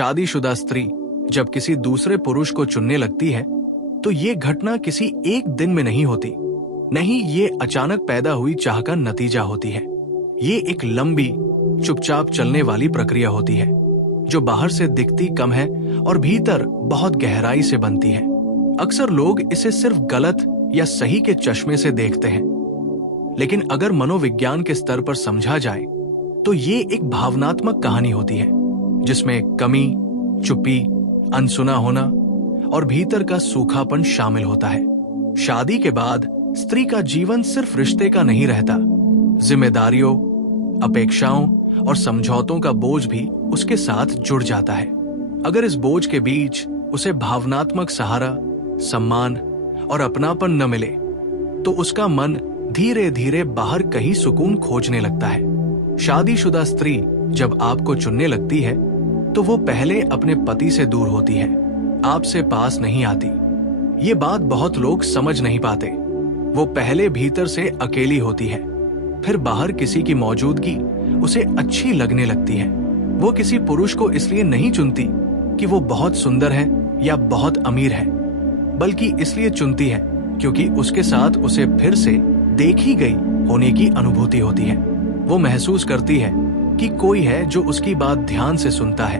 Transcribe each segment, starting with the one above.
शादीशुदा स्त्री जब किसी दूसरे पुरुष को चुनने लगती है तो ये घटना किसी एक दिन में नहीं होती, नहीं, ये अचानक पैदा हुई चाह का नतीजा होती है। ये एक लंबी, चुपचाप चलने वाली प्रक्रिया होती है जो बाहर से दिखती कम है और भीतर बहुत गहराई से बनती है। अक्सर लोग इसे सिर्फ गलत या सही के चश्मे से देखते हैं, लेकिन अगर मनोविज्ञान के स्तर पर समझा जाए तो ये एक भावनात्मक कहानी होती है जिसमें कमी, चुप्पी, अनसुना होना और भीतर का सूखापन शामिल होता है। शादी के बाद स्त्री का जीवन सिर्फ रिश्ते का नहीं रहता, जिम्मेदारियों, अपेक्षाओं और समझौतों का बोझ भी उसके साथ जुड़ जाता है। अगर इस बोझ के बीच उसे भावनात्मक सहारा, सम्मान और अपनापन न मिले तो उसका मन धीरे धीरे बाहर कहीं सुकून खोजने लगता है। शादीशुदा स्त्री जब आपको चुनने लगती है तो वो पहले अपने पति से दूर होती है, आपसे पास नहीं आती। ये बात बहुत लोग समझ नहीं पाते। वो पहले भीतर से अकेली होती है, फिर बाहर किसी की मौजूदगी उसे अच्छी लगने लगती है। वो किसी पुरुष को इसलिए नहीं चुनती कि वो बहुत सुंदर है या बहुत अमीर है, बल्कि इसलिए चुनती है क्योंकि उसके साथ उसे फिर से देखी गई होने की अनुभूति होती है। वो महसूस करती है कि कोई है जो उसकी बात ध्यान से सुनता है,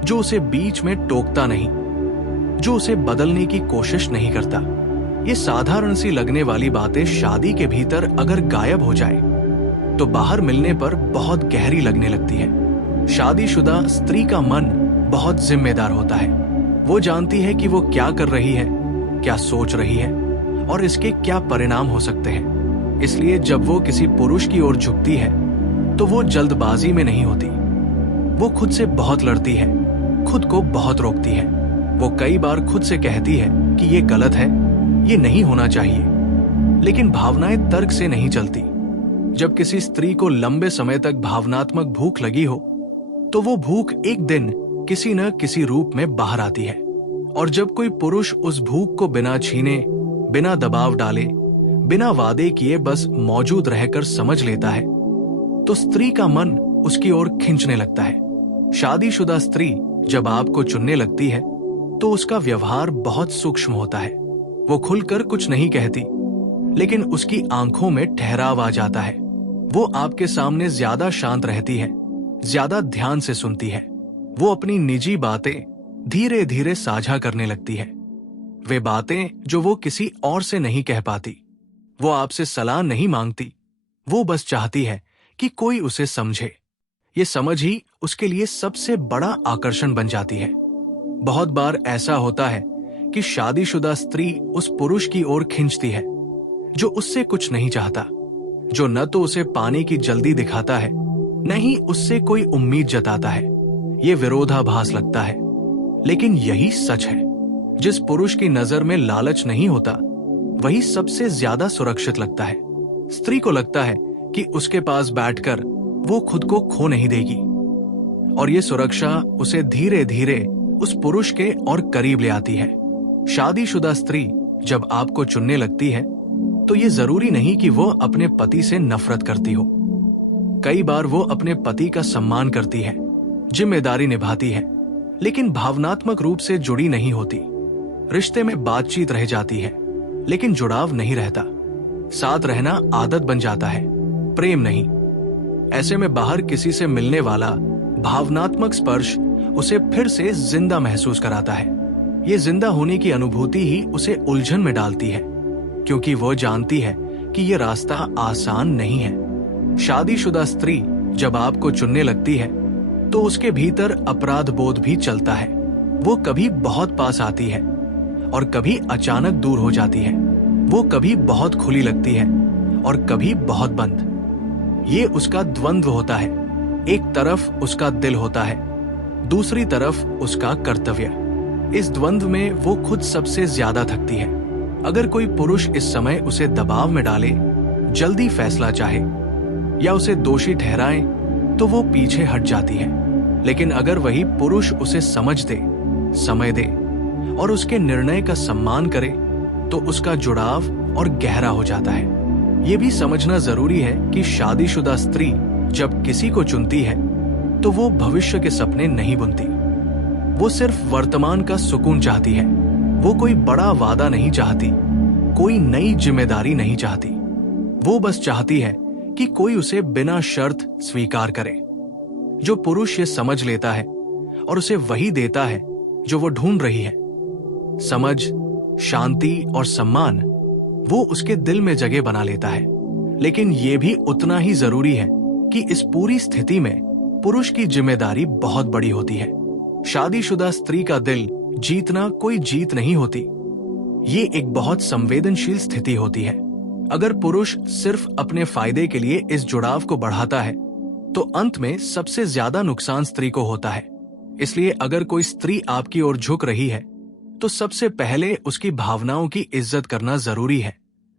जो उसे बीच में टोकता नहीं, जो उसे बदलने की कोशिश नहीं करता। ये साधारण सी लगने वाली बातें शादी के भीतर अगर गायब हो जाए तो बाहर मिलने पर बहुत गहरी लगने लगती है। शादीशुदा स्त्री का मन बहुत जिम्मेदार होता है। वो जानती है कि वो क्या कर रही है, क्या सोच रही है और इसके क्या परिणाम हो सकते हैं। इसलिए जब वो किसी पुरुष की ओर झुकती है तो वो जल्दबाजी में नहीं होती। वो खुद से बहुत लड़ती है, खुद को बहुत रोकती है। वो कई बार खुद से कहती है कि ये गलत है, ये नहीं होना चाहिए, लेकिन भावनाएं तर्क से नहीं चलती। जब किसी स्त्री को लंबे समय तक भावनात्मक भूख लगी हो तो वो भूख एक दिन किसी न किसी रूप में बाहर आती है। और जब कोई पुरुष उस भूख को बिना छीने, बिना दबाव डाले, बिना वादे किए बस मौजूद रहकर समझ लेता है तो स्त्री का मन उसकी ओर खींचने लगता है। शादीशुदा स्त्री जब आपको चुनने लगती है तो उसका व्यवहार बहुत सूक्ष्म होता है। वो खुलकर कुछ नहीं कहती, लेकिन उसकी आंखों में ठहराव आ जाता है। वो आपके सामने ज्यादा शांत रहती है, ज्यादा ध्यान से सुनती है। वो अपनी निजी बातें धीरे धीरे साझा करने लगती है, वे बातें जो वो किसी और से नहीं कह पाती। वो आपसे सलाह नहीं मांगती, वो बस चाहती है कि कोई उसे समझे। ये समझ ही उसके लिए सबसे बड़ा आकर्षण बन जाती है। बहुत बार ऐसा होता है कि शादीशुदा स्त्री उस पुरुष की ओर खींचती है जो उससे कुछ नहीं चाहता, जो न तो उसे पाने की जल्दी दिखाता है, न ही उससे कोई उम्मीद जताता है। ये विरोधाभास लगता है, लेकिन यही सच है। जिस पुरुष की नजर में लालच नहीं होता वही सबसे ज्यादा सुरक्षित लगता है। स्त्री को लगता है कि उसके पास बैठकर वो खुद को खो नहीं देगी, और ये सुरक्षा उसे धीरे धीरे उस पुरुष के और करीब ले आती है। शादीशुदा स्त्री जब आपको चुनने लगती है तो ये जरूरी नहीं कि वो अपने पति से नफरत करती हो। कई बार वो अपने पति का सम्मान करती है, जिम्मेदारी निभाती है, लेकिन भावनात्मक रूप से जुड़ी नहीं होती। रिश्ते में बातचीत रह जाती है, लेकिन जुड़ाव नहीं रहता। साथ रहना आदत बन जाता है, प्रेम नहीं। ऐसे में बाहर किसी से मिलने वाला भावनात्मक स्पर्श उसे फिर से जिंदा महसूस कराता है। ये जिंदा होने की अनुभूति ही उसे उलझन में डालती है, क्योंकि वो जानती है कि ये रास्ता आसान नहीं है। शादीशुदा स्त्री जब आपको चुनने लगती है तो उसके भीतर अपराध बोध भी चलता है। वो कभी बहुत पास आती है और कभी अचानक दूर हो जाती है। वो कभी बहुत खुली लगती है और कभी बहुत बंद। ये उसका द्वंद्व होता है। एक तरफ उसका दिल होता है, दूसरी तरफ उसका कर्तव्य। इस द्वंद्व में वो खुद सबसे ज्यादा थकती है। अगर कोई पुरुष इस समय उसे दबाव में डाले, जल्दी फैसला चाहे या उसे दोषी ठहराए तो वो पीछे हट जाती है। लेकिन अगर वही पुरुष उसे समझ दे, समय दे और उसके निर्णय का सम्मान करे तो उसका जुड़ाव और गहरा हो जाता है। ये भी समझना जरूरी है कि शादीशुदा स्त्री जब किसी को चुनती है तो वो भविष्य के सपने नहीं बुनती। वो सिर्फ वर्तमान का सुकून चाहती है। वो कोई बड़ा वादा नहीं चाहती, कोई नई जिम्मेदारी नहीं चाहती। वो बस चाहती है कि कोई उसे बिना शर्त स्वीकार करे। जो पुरुष ये समझ लेता है और उसे वही देता है जो वो ढूंढ रही है, समझ, शांति और सम्मान, वो उसके दिल में जगह बना लेता है। लेकिन ये भी उतना ही जरूरी है कि इस पूरी स्थिति में पुरुष की जिम्मेदारी बहुत बड़ी होती है। शादीशुदा स्त्री का दिल जीतना कोई जीत नहीं होती, ये एक बहुत संवेदनशील स्थिति होती है। अगर पुरुष सिर्फ अपने फायदे के लिए इस जुड़ाव को बढ़ाता है तो अंत में सबसे ज्यादा नुकसान स्त्री को होता है। इसलिए अगर कोई स्त्री आपकी ओर झुक रही है तो सबसे पहले उसकी भावनाओं की इज्जत करना जरूरी है,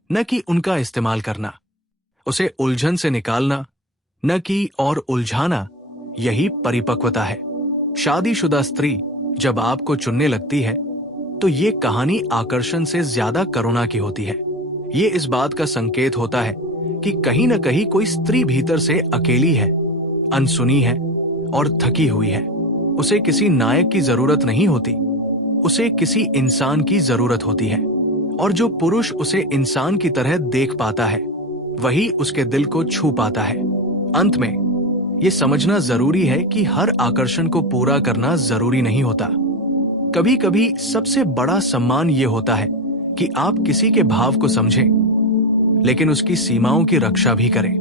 न कि उनका इस्तेमाल करना। उसे उलझन से निकालना, न कि और उलझाना, यही परिपक्वता है। शादीशुदा स्त्री जब आपको चुनने लगती है तो ये कहानी आकर्षण से ज्यादा करुणा की होती है। ये इस बात का संकेत होता है कि कहीं न कहीं कोई स्त्री भीतर से अकेली है, अनसुनी है और थकी हुई है। उसे किसी नायक की जरूरत नहीं होती, उसे किसी इंसान की जरूरत होती है। और जो पुरुष उसे इंसान की तरह देख पाता है वही उसके दिल को छू पाता है। अंत में ये समझना जरूरी है कि हर आकर्षण को पूरा करना जरूरी नहीं होता। कभी कभी सबसे बड़ा सम्मान ये होता है कि आप किसी के भाव को समझें, लेकिन उसकी सीमाओं की रक्षा भी करें।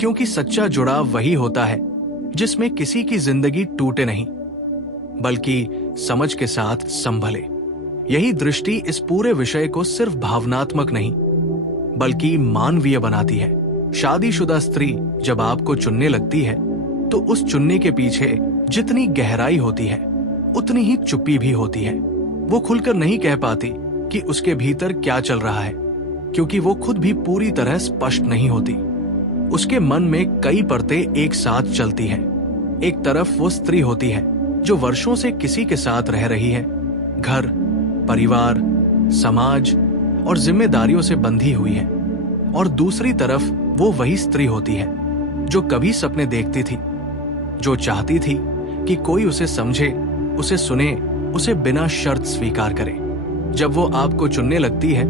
क्योंकि सच्चा जुड़ाव वही होता है जिसमें किसी की जिंदगी टूटे नहीं, बल्कि समझ के साथ संभले। यही दृष्टि इस पूरे विषय को सिर्फ भावनात्मक नहीं बल्कि मानवीय बनाती है। शादीशुदा स्त्री जब आपको चुनने लगती है तो उस चुनने के पीछे जितनी गहराई होती है उतनी ही चुप्पी भी होती है। वो खुलकर नहीं कह पाती कि उसके भीतर क्या चल रहा है, क्योंकि वो खुद भी पूरी तरह स्पष्ट नहीं होती। उसके मन में कई परतें एक साथ चलती हैं। एक तरफ वो स्त्री होती है जो वर्षों से किसी के साथ रह रही है, घर, परिवार, समाज और जिम्मेदारियों से बंधी हुई है। और दूसरी तरफ वो वही स्त्री होती है जो कभी सपने देखती थी, जो चाहती थी कि कोई उसे समझे, उसे सुने, उसे बिना शर्त स्वीकार करे। जब वो आपको चुनने लगती है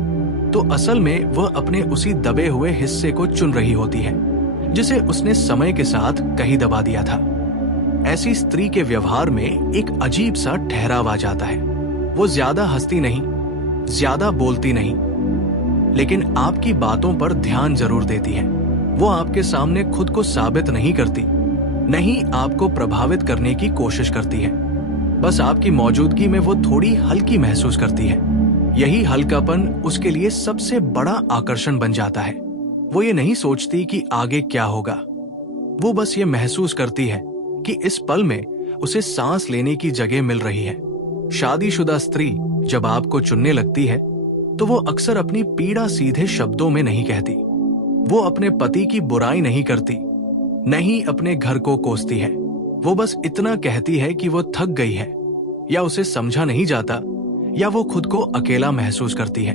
तो असल में वह अपने उसी दबे हुए हिस्से को चुन रही होती है जिसे उसने समय के साथ कहीं दबा दिया था। ऐसी स्त्री के व्यवहार में एक अजीब सा ठहराव आ जाता है। वो ज्यादा हंसती नहीं, ज्यादा बोलती नहीं, लेकिन आपकी बातों पर ध्यान जरूर देती है। वो आपके सामने खुद को साबित नहीं करती, नहीं आपको प्रभावित करने की कोशिश करती है। बस आपकी मौजूदगी में वो थोड़ी हल्की महसूस करती है। यही हल्कापन उसके लिए सबसे बड़ा आकर्षण बन जाता है। वो ये नहीं सोचती कि आगे क्या होगा, वो बस ये महसूस करती है कि इस पल में उसे सांस लेने की जगह मिल रही है। शादीशुदा स्त्री जब आपको चुनने लगती है तो वो अक्सर अपनी पीड़ा सीधे शब्दों में नहीं कहती। वो अपने पति की बुराई नहीं करती, नहीं अपने घर को कोसती है। वो बस इतना कहती है कि वो थक गई है, या उसे समझा नहीं जाता, या वो खुद को अकेला महसूस करती है।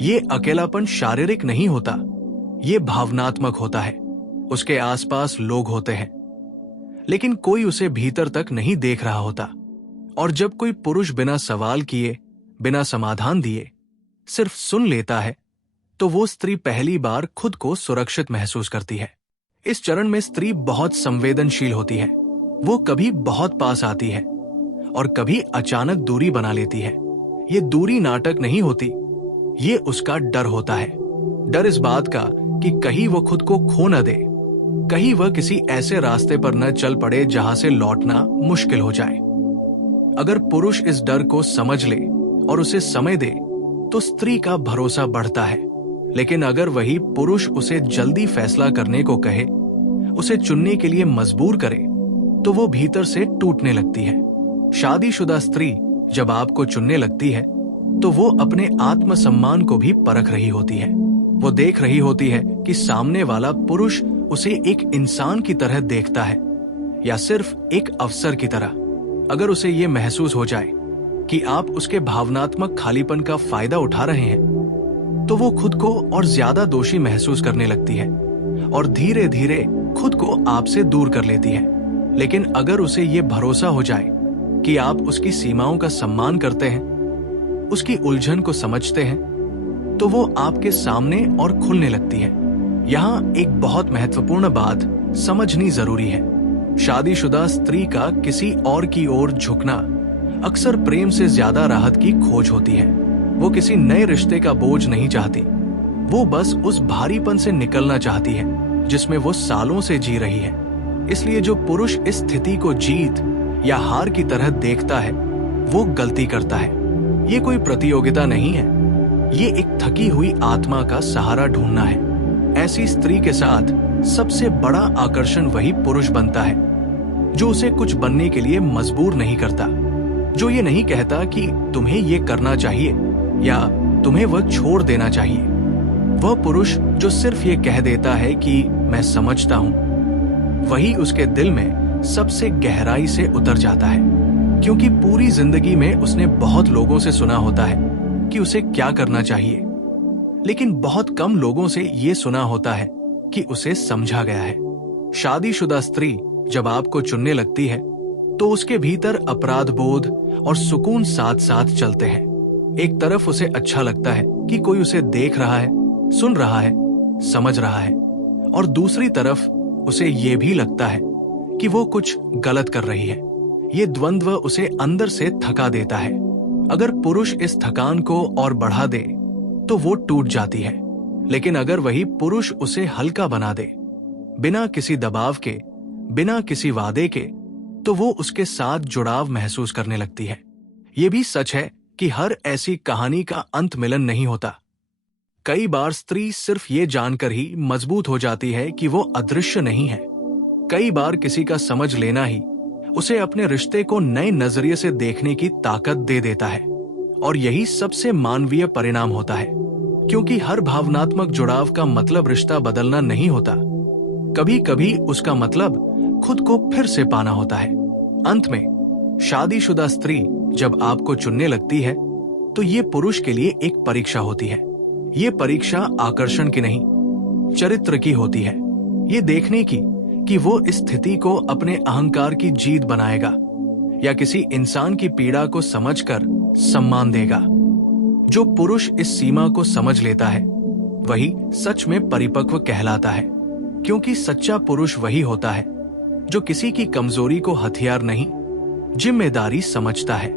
ये अकेलापन शारीरिक नहीं होता, ये भावनात्मक होता है। उसके आसपास लोग होते हैं, लेकिन कोई उसे भीतर तक नहीं देख रहा होता। और जब कोई पुरुष बिना सवाल किए, बिना समाधान दिए सिर्फ सुन लेता है तो वो स्त्री पहली बार खुद को सुरक्षित महसूस करती है। इस चरण में स्त्री बहुत संवेदनशील होती है। वो कभी बहुत पास आती है और कभी अचानक दूरी बना लेती है। ये दूरी नाटक नहीं होती, ये उसका डर होता है। डर इस बात का कि कहीं वो खुद को खो न दे, कहीं वह किसी ऐसे रास्ते पर न चल पड़े जहां से लौटना मुश्किल हो जाए। अगर पुरुष इस डर को समझ ले और उसे समय दे तो स्त्री का भरोसा बढ़ता है। लेकिन अगर वही पुरुष उसे जल्दी फैसला करने को कहे, उसे चुनने के लिए मजबूर करे, तो वो भीतर से टूटने लगती है। शादीशुदा स्त्री जब आपको चुनने लगती है तो वो अपने आत्मसम्मान को भी परख रही होती है। वो देख रही होती है कि सामने वाला पुरुष उसे एक इंसान की तरह देखता है या सिर्फ एक अवसर की तरह। अगर उसे ये महसूस हो जाए कि आप उसके भावनात्मक खालीपन का फायदा उठा रहे हैं तो वो खुद को और ज्यादा दोषी महसूस करने लगती है और धीरे धीरे खुद को आपसे दूर कर लेती है। लेकिन अगर उसे ये भरोसा हो जाए कि आप उसकी सीमाओं का सम्मान करते हैं, उसकी उलझन को समझते हैं, तो वो आपके सामने और खुलने लगती है। यहाँ एक बहुत महत्वपूर्ण बात समझनी जरूरी है। शादीशुदा स्त्री का किसी और की ओर झुकना अक्सर प्रेम से ज्यादा राहत की खोज होती है। वो किसी नए रिश्ते का बोझ नहीं चाहती, वो बस उस भारीपन से निकलना चाहती है जिसमें वो सालों से जी रही है। इसलिए जो पुरुष इस स्थिति को जीत या हार की तरह देखता है, वो गलती करता है। ये कोई प्रतियोगिता नहीं है, ये एक थकी हुई आत्मा का सहारा ढूंढना है। ऐसी स्त्री के साथ सबसे बड़ा आकर्षण वही पुरुष बनता है जो उसे कुछ बनने के लिए मजबूर नहीं करता, जो ये नहीं कहता कि तुम्हें ये करना चाहिए या तुम्हें वह छोड़ देना चाहिए। वह पुरुष जो सिर्फ ये कह देता है कि मैं समझता हूं, वही उसके दिल में सबसे गहराई से उतर जाता है, क्योंकि पूरी जिंदगी में उसने बहुत लोगों से सुना होता है कि उसे क्या करना चाहिए, लेकिन बहुत कम लोगों से ये सुना होता है कि उसे समझा गया है। शादीशुदा स्त्री जब आपको चुनने लगती है तो उसके भीतर अपराध बोध और सुकून साथ साथ चलते हैं। एक तरफ उसे अच्छा लगता है कि कोई उसे देख रहा है, सुन रहा है, समझ रहा है, और दूसरी तरफ उसे ये भी लगता है कि वो कुछ गलत कर रही है। ये द्वंद्व उसे अंदर से थका देता है। अगर पुरुष इस थकान को और बढ़ा दे तो वो टूट जाती है, लेकिन अगर वही पुरुष उसे हल्का बना दे, बिना किसी दबाव के, बिना किसी वादे के, तो वो उसके साथ जुड़ाव महसूस करने लगती है। ये भी सच है कि हर ऐसी कहानी का अंत मिलन नहीं होता। कई बार स्त्री सिर्फ ये जानकर ही मजबूत हो जाती है कि वो अदृश्य नहीं है। कई बार किसी का समझ लेना ही उसे अपने रिश्ते को नए नजरिए से देखने की ताकत दे देता है, और यही सबसे मानवीय परिणाम होता है, क्योंकि हर भावनात्मक जुड़ाव का मतलब रिश्ता बदलना नहीं होता। कभी कभी उसका मतलब खुद को फिर से पाना होता है। अंत में शादीशुदा स्त्री जब आपको चुनने लगती है तो ये पुरुष के लिए एक परीक्षा होती है। ये परीक्षा आकर्षण की नहीं, चरित्र की होती है। ये देखने की कि वो इस स्थिति को अपने अहंकार की जीत बनाएगा या किसी इंसान की पीड़ा को समझकर सम्मान देगा। जो पुरुष इस सीमा को समझ लेता है वही सच में परिपक्व कहलाता है, क्योंकि सच्चा पुरुष वही होता है जो किसी की कमजोरी को हथियार नहीं, जिम्मेदारी समझता है।